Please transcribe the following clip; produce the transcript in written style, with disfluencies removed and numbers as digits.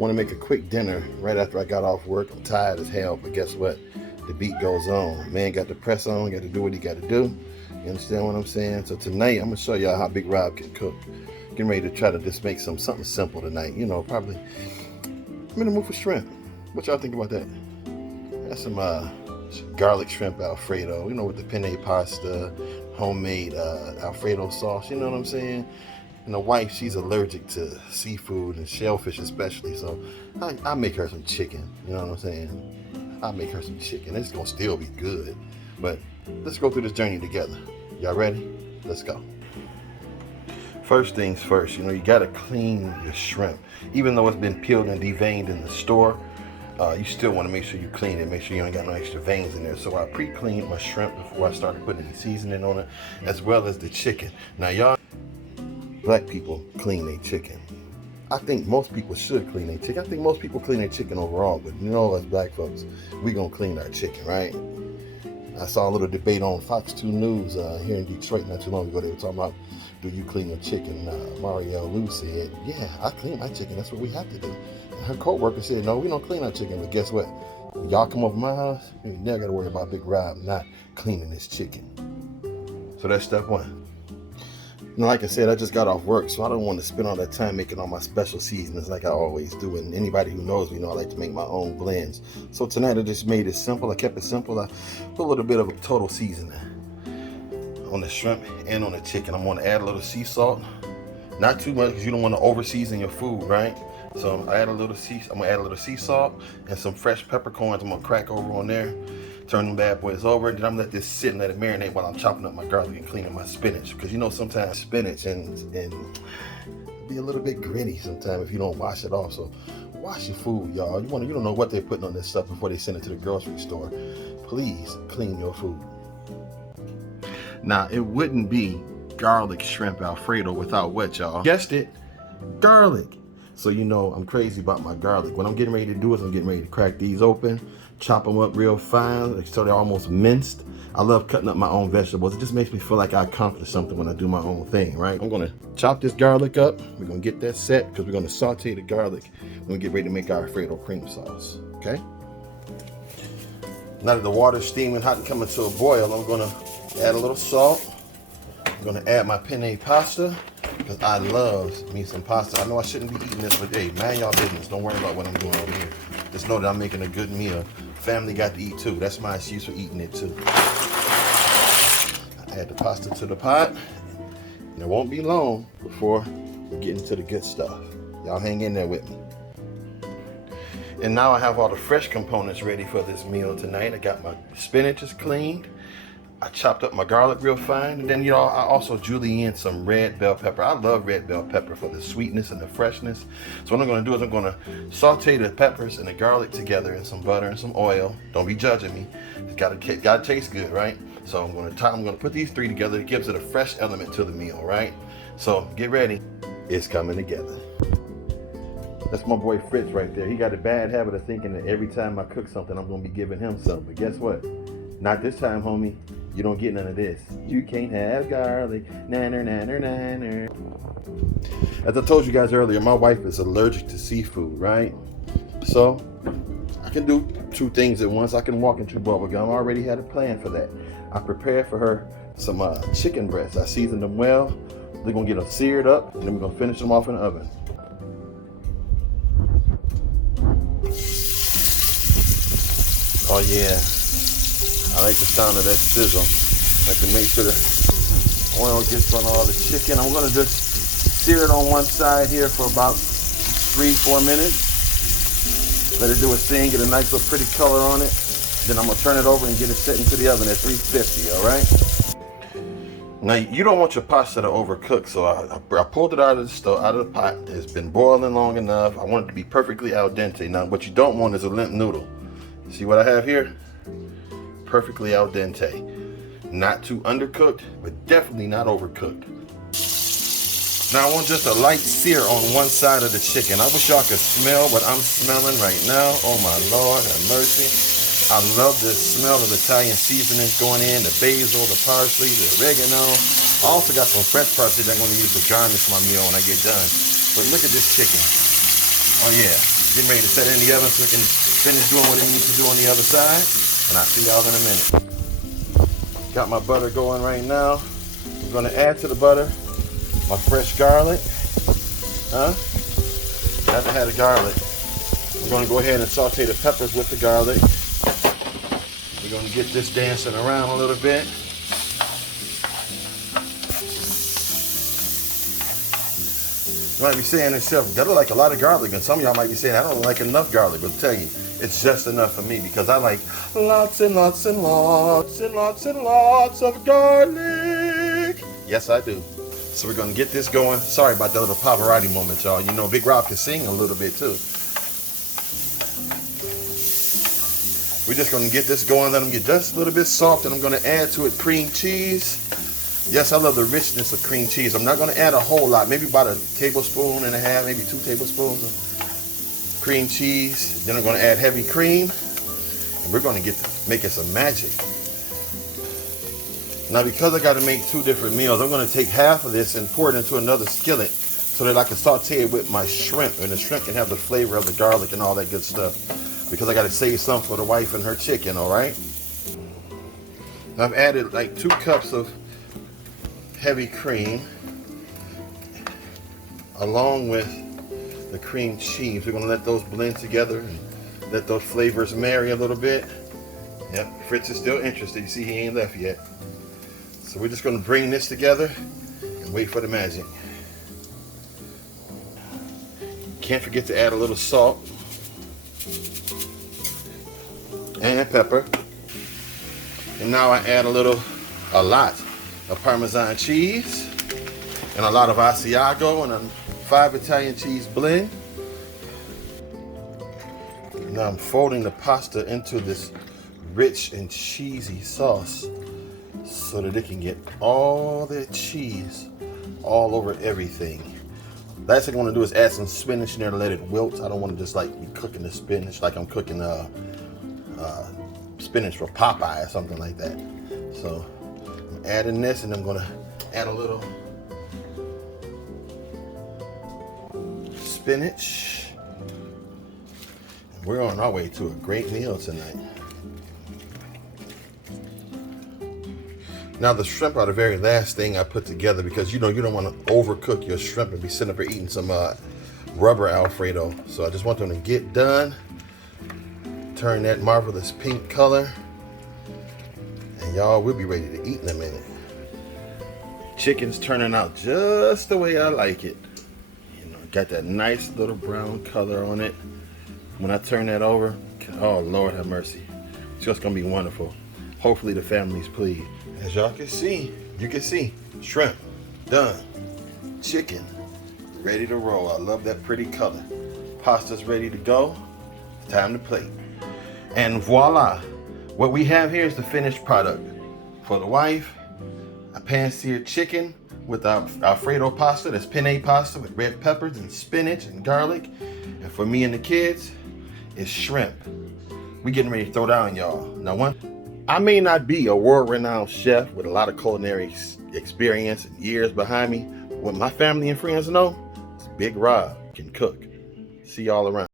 Want to make a quick dinner right after I got off work. I'm tired as hell, but guess what? The beat goes on. Man got to press on, got to do what he got to do. You understand what I'm saying? So tonight, I'm going to show y'all how Big Rob can cook. Getting ready to try to just make something simple tonight. You know, probably, I'm in the mood for shrimp. What y'all think about that? Got some garlic shrimp Alfredo, you know, with the penne pasta, homemade Alfredo sauce, you know what I'm saying? And the wife, she's allergic to seafood and shellfish especially, so I make her some chicken, you know what I'm saying? I'll make her some chicken. It's gonna still be good, but let's go through this journey together. Y'all ready? Let's go. First things first, you know, you gotta clean your shrimp. Even though it's been peeled and deveined in the store, you still want to make sure you clean it, make sure you ain't got no extra veins in there. So I pre-cleaned my shrimp before I started putting any seasoning on it, as well as the chicken. Now y'all, black people clean their chicken. I think most people should clean their chicken. I think most people clean their chicken overall, but you know, as black folks, we gonna clean our chicken, right? I saw a little debate on Fox 2 News here in Detroit not too long ago. They were talking about, do you clean your chicken? Mario Lou said, yeah, I clean my chicken. That's what we have to do. And her co-worker said, no, we don't clean our chicken. But guess what? Y'all come over my house, you never got to worry about Big Rob not cleaning his chicken. So that's step one. You know, like I said, I just got off work, so I don't want to spend all that time making all my special seasonings like I always do. And anybody who knows me know I like to make my own blends. So tonight I just made it simple. I kept it simple. I put a little bit of a total seasoning on the shrimp and on the chicken. I'm going to add a little sea salt. Not too much because you don't want to over season your food, right? So I'm going to add a little sea salt and some fresh peppercorns. I'm going to crack over on there. Turn them bad boys over, then I'm gonna let this sit and let it marinate while I'm chopping up my garlic and cleaning my spinach. Because you know sometimes spinach and be a little bit gritty sometimes if you don't wash it off. So wash your food, y'all. You don't know what they're putting on this stuff before they send it to the grocery store. Please clean your food. Now it wouldn't be garlic shrimp Alfredo without what, y'all? Guessed it, garlic. So you know I'm crazy about my garlic. What I'm getting ready to do is I'm getting ready to crack these open, chop them up real fine so they're almost minced. I love cutting up my own vegetables. It just makes me feel like I accomplished something when I do my own thing, right? I'm gonna chop this garlic up. We're gonna get that set because we're gonna saute the garlic when we get ready to make our Alfredo cream sauce, okay? Now that the water's steaming hot and coming to a boil, I'm gonna add a little salt. I'm gonna add my penne pasta because I love me some pasta. I know I shouldn't be eating this, but hey, mind y'all business. Don't worry about what I'm doing over here. Just know that I'm making a good meal. Family got to eat too. That's my excuse for eating it too. I add the pasta to the pot. And it won't be long before we get into the good stuff. Y'all hang in there with me. And now I have all the fresh components ready for this meal tonight. I got my spinach is cleaned. I chopped up my garlic real fine, and then y'all, I also julienne some red bell pepper. I love red bell pepper for the sweetness and the freshness. So what I'm gonna do is I'm gonna saute the peppers and the garlic together in some butter and some oil. Don't be judging me. It's gotta taste good, right? So I'm gonna put these three together. It gives it a fresh element to the meal, right? So get ready. It's coming together. That's my boy Fritz right there. He got a bad habit of thinking that every time I cook something, I'm gonna be giving him something. But guess what? Not this time, homie. You don't get none of this. You can't have garlic. Nanner, nanner, nanner. As I told you guys earlier, my wife is allergic to seafood, right? So I can do two things at once. I can walk into bubblegum. I already had a plan for that. I prepared for her some chicken breasts. I seasoned them well. They're gonna get them seared up, and then we're gonna finish them off in the oven. Oh yeah. I like the sound of that sizzle. I can make sure the oil gets on all the chicken. I'm gonna just sear it on one side here for about 3-4 minutes. Let it do its thing, get a nice little pretty color on it. Then I'm gonna turn it over and get it set into the oven at 350, all right? Now, you don't want your pasta to overcook, so I pulled it out of the pot. It's been boiling long enough. I want it to be perfectly al dente. Now, what you don't want is a limp noodle. See what I have here? Perfectly al dente. Not too undercooked, but definitely not overcooked. Now I want just a light sear on one side of the chicken. I wish y'all could smell what I'm smelling right now. Oh my Lord, have mercy. I love the smell of the Italian seasonings going in, the basil, the parsley, the oregano. I also got some fresh parsley that I'm going to use to garnish my meal when I get done. But look at this chicken. Oh yeah, getting ready to set it in the oven so it can finish doing what it needs to do on the other side. And I'll see y'all in a minute. Got my butter going right now. I'm gonna add to the butter my fresh garlic. Have to have the garlic. We're gonna go ahead and saute the peppers with the garlic. We're gonna get this dancing around a little bit. You might be saying to yourself, that look like a lot of garlic, and some of y'all might be saying, I don't like enough garlic, but I'll tell you, it's just enough for me because I like lots and lots and lots and lots and lots of garlic. Yes, I do. So we're gonna get this going. Sorry about that little Pavarotti moment, y'all. You know, Big Rob can sing a little bit too. We're just gonna get this going, let them get just a little bit soft, and I'm gonna add to it cream cheese. Yes, I love the richness of cream cheese. I'm not going to add a whole lot, maybe about 1.5 tablespoons, maybe 2 tablespoons of cream cheese. Then I'm going to add heavy cream, and we're going to get to making some magic. Now, because I got to make 2 different meals, I'm going to take half of this and pour it into another skillet so that I can saute it with my shrimp, and the shrimp can have the flavor of the garlic and all that good stuff. Because I got to save some for the wife and her chicken, all right? Now, I've added like 2 cups of heavy cream along with the cream cheese. We're going to let those blend together and let those flavors marry a little bit. Yep, Fritz is still interested. You see, he ain't left yet. So we're just going to bring this together and wait for the magic. Can't forget to add a little salt and pepper. And now I add a lot of Parmesan cheese and a lot of Asiago and a 5 Italian cheese blend. Now I'm folding the pasta into this rich and cheesy sauce so that it can get all the cheese all over everything. Last thing I want to do is add some spinach in there to let it wilt. I don't want to just like be cooking the spinach like I'm cooking spinach for Popeye or something like that. So I'm adding this, and I'm going to add a little spinach. And we're on our way to a great meal tonight. Now the shrimp are the very last thing I put together because you know you don't want to overcook your shrimp and be sitting up here eating some rubber Alfredo. So I just want them to get done, turn that marvelous pink color, and y'all, we'll be ready to eat in a minute. Chicken's turning out just the way I like it. You know, got that nice little brown color on it. When I turn that over, oh Lord have mercy, it's just gonna be wonderful. Hopefully the family's pleased. As y'all can see, shrimp done, chicken ready to roll. I love that pretty color. Pasta's ready to go. Time to plate. And voila, what we have here is the finished product. For the wife, a pan-seared chicken with our Alfredo pasta, that's penne pasta with red peppers and spinach and garlic. And for me and the kids, it's shrimp. We getting ready to throw down, y'all. Now, I may not be a world-renowned chef with a lot of culinary experience and years behind me. What my family and friends know is Big Rob can cook. See y'all around.